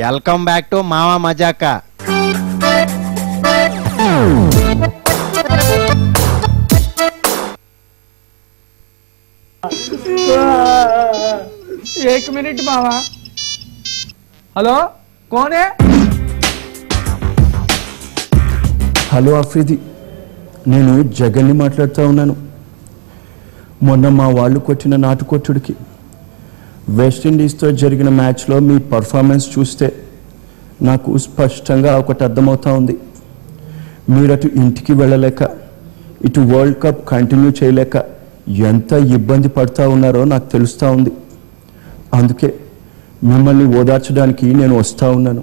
Welcome back to మావా మజాకా. एक minute मामा. Hello कौन है? హలో అఫ్రీది, నేను జగన్ని మాట్లాడుతూ ఉన్నాను. మొన్న మా వాళ్ళు కొట్టిన నాటుకొట్టుడికి వెస్టిండీస్తో జరిగిన మ్యాచ్లో మీ పర్ఫార్మెన్స్ చూస్తే నాకు స్పష్టంగా ఒకటి అర్థమవుతా ఉంది. మీరటు ఇంటికి వెళ్ళలేక ఇటు వరల్డ్ కప్ కంటిన్యూ చేయలేక ఎంత ఇబ్బంది పడుతూ ఉన్నారో నాకు తెలుస్తూ ఉంది. అందుకే మిమ్మల్ని ఓదార్చడానికి నేను వస్తూ ఉన్నాను.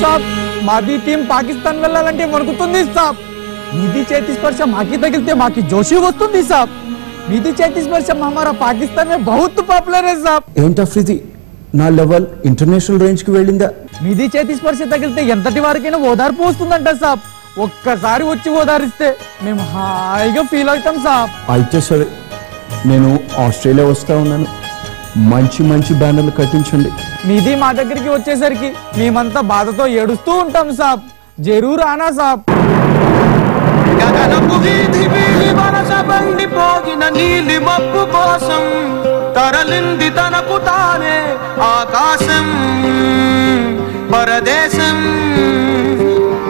సాబ్, మాది టీం పాకిస్తాన్ వెళ్ళాలంటే వణుకుతుంది సాబ్. మీది చేతి స్పర్శ మాకి తగిలితే మాకి జోషి వస్తుంది సాబ్. మీది చేతి స్పర్శ हमारा పాకిస్తాన్ में बहुत पॉपुलर है साहब. ఏంటి అఫ్రీది, నా లెవెల్ ఇంటర్నేషనల్ రేంజ్కి వెళ్ళిందా? మీది చేతి స్పర్శ తగిలితే ఎంతటి వారికైనా ఓదార్పు వస్తుందంట సాబ్. ఒక్కసారి వచ్చి ఓదారిస్తే మేము హాయిగా ఫీల్ అవుతాం సాబ్. అయితే సరే, నేను ఆస్ట్రేలియా వస్తూ ఉన్నాను. మంచి మంచి బ్యానర్లు కట్టించండి. మీది మా దగ్గరికి వచ్చేసరికి మేమంతా బాధతో ఏడుస్తూ ఉంటాం సాబ్. జరూర్ ఆనా సాబ్. గగనపు వీధి వీధి వరస బండిపోగిన నీలి మబ్బు కోసం తరలింది తనకు తానే ఆకాశం పరదేశం.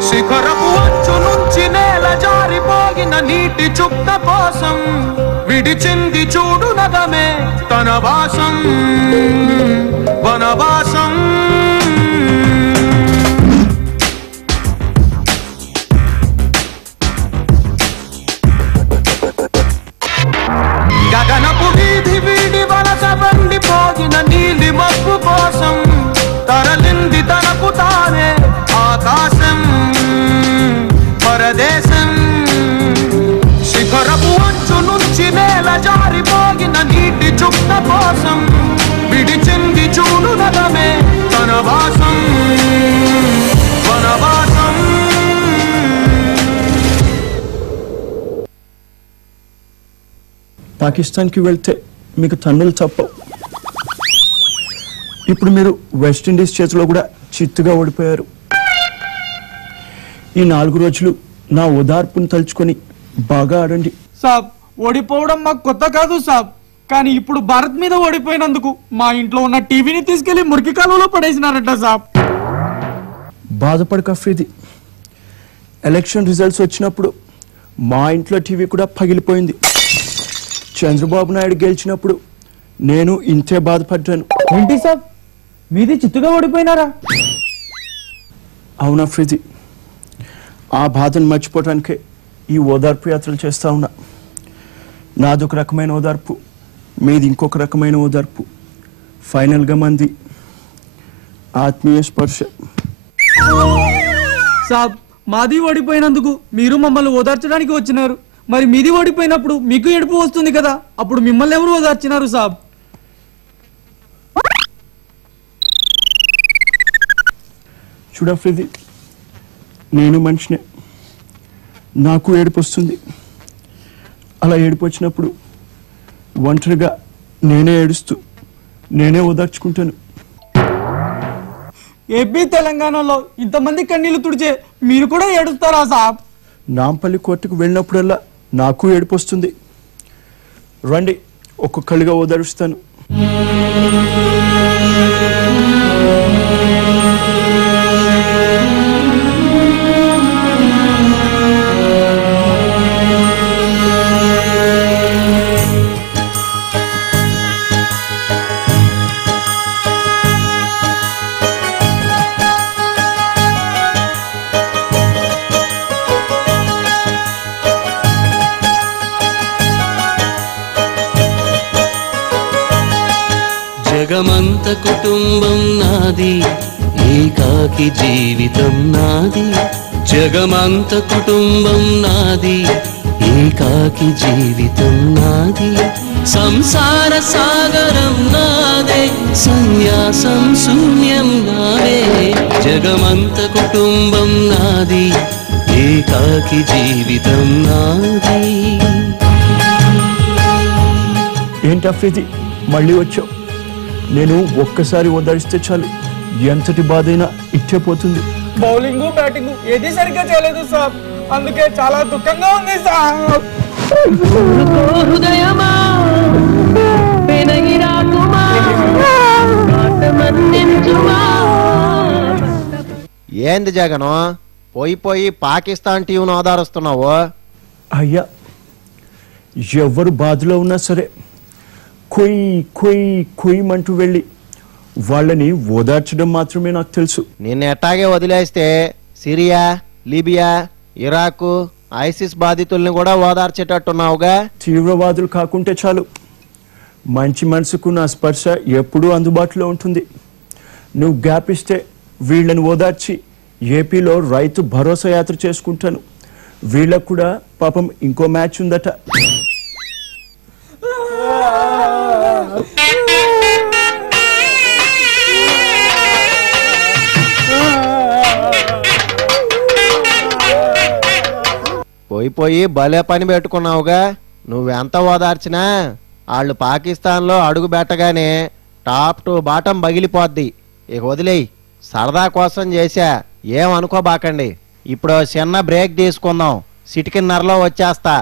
శిఖరపు అంచు నుంచి నేల జారిపోగిన నీటి చుక్క కోసం విడిచింది చూడు నగమే తన వాసం వనవాసం. గగనపు వీధి వీడి వలస బండిపోగిన నీలి మబ్బు కోసం తరలింది తనకు తానే ఆకాశం పరదేశం. శిఖరపు అంచు నుంచి నేల జారిపోగిన నీటి చుక్క కోసం విడిచింది చూడు నగమే తన వాసం వనవాసం. పాకిస్తాన్కి వెళ్తే మీకు తన్నులు తప్పవు. ఇప్పుడు మీరు వెస్టిండీస్ చేతిలో కూడా చిత్తుగా ఓడిపోయారు. ఈ 4 రోజులు నా ఓదార్పును తలుచుకొని బాగా ఆడండి. సాబ్, ఓడిపోవడం మాకు కొత్త కాదు సాబ్. కానీ ఇప్పుడు భారత్ మీద ఓడిపోయినందుకు మా ఇంట్లో ఉన్న టీవీని తీసుకెళ్లి మురికి కాలువలో పడేసినారట సాబ్. బాధపడక అఫ్రీది, ఎలక్షన్ రిజల్ట్స్ వచ్చినప్పుడు మా ఇంట్లో టీవీ కూడా పగిలిపోయింది. చంద్రబాబు నాయుడు గెలిచినప్పుడు నేను ఇంతే బాధపడ్డాను. ఏంటి సాబ్, మీది చిత్తుగా ఓడిపోయినారా? అవునా అఫ్రీది, ఆ బాధను మర్చిపోవటానికే ఈ ఓదార్పు యాత్రలు చేస్తూ ఉన్నా. నాదొక రకమైన ఓదార్పు, మీది ఇంకొక రకమైన ఓదార్పు. ఫైనల్గా మంది ఆత్మీయ స్పర్శ. సాబ్, మాది ఓడిపోయినందుకు మీరు మమ్మల్ని ఓదార్చడానికి వచ్చినారు. మరి మీది ఓడిపోయినప్పుడు మీకు ఏడుపు వస్తుంది కదా, అప్పుడు మిమ్మల్ని ఎవరు ఓదార్చినారు సాబ్? చూడఫ్రీది, నేను మనిషినే, నాకు ఏడుపు వస్తుంది. అలా ఏడుపు వచ్చినప్పుడు ఒంటరిగా నేనే ఏడుస్తూ నేనే ఓదార్చుకుంటాను. ఏపీ తెలంగాణలో ఇంతమంది కన్నీళ్లు తుడిచే మీరు కూడా ఏడుస్తారా సాబ్? నాంపల్లి కోర్టుకు వెళ్ళినప్పుడల్లా నాకు ఏడుపు వస్తుంది. రండి, ఒక్కొక్కరిగా ఓదారుస్తాను. జగమంత కుటుంబం నాది, ఏకాకి జీవితం నాది. జగమంత కుటుంబం నాది, ఏకాకి జీవితం నాది. సంసార సాగరం నాదే, సన్యాసం శూన్యం నాదే. జగమంత కుటుంబం నాది, ఏకాకి జీవితం నాది. ఏంటి అఫ్రీది, మళ్ళీ వచ్చావు? నేను ఒక్కసారి ఓదారిస్తే చాలు ఎంతటి బాధైనా ఇచ్చే పోతుంది. బౌలింగ్ బ్యాటింగ్ ఏది సరిగ్గా చేయలేదు సాబ్, అందుకే చాలా దుఃఖంగా ఉంది సాబ్. హృదయమా ఏంది జగను పోయి పాకిస్తాన్ టీంను ఆధారిస్తున్నావు? అయ్యా, ఎవరు బాధలో ఉన్నా సరే కొయ్ కొయ్ కొయ్యమంటూ వెళ్ళి వాళ్ళని ఓదార్చడం మాత్రమే నాకు తెలుసు. నిన్ను ఎట్టాగే వదిలేస్తే సిరియా, లిబియా, ఇరాకు, ఐసిస్ బాధితుల్ని కూడా ఓదార్చేటట్టున్నావుగా. తీవ్రవాదులు కాకుంటే చాలు, మంచి మనసుకు నా స్పర్శ ఎప్పుడూ అందుబాటులో ఉంటుంది. నువ్వు గ్యాప్ ఇస్తే వీళ్ళని ఓదార్చి ఏపీలో రైతు భరోసా యాత్ర చేసుకుంటాను. వీళ్ళకు కూడా పాపం ఇంకో మ్యాచ్ ఉందట. పోయి భలే పని పెట్టుకున్నావుగా. నువ్వెంత ఓదార్చినా వాళ్ళు పాకిస్తాన్లో అడుగు పెట్టగానే టాప్ టు బాటం పగిలిపోద్ది. ఇక వదిలేయి, సరదా కోసం చేశా, ఏమనుకోబాకండి. ఇప్పుడు చిన్న బ్రేక్ తీసుకుందాం, సిటికిన్నరలో వచ్చేస్తా.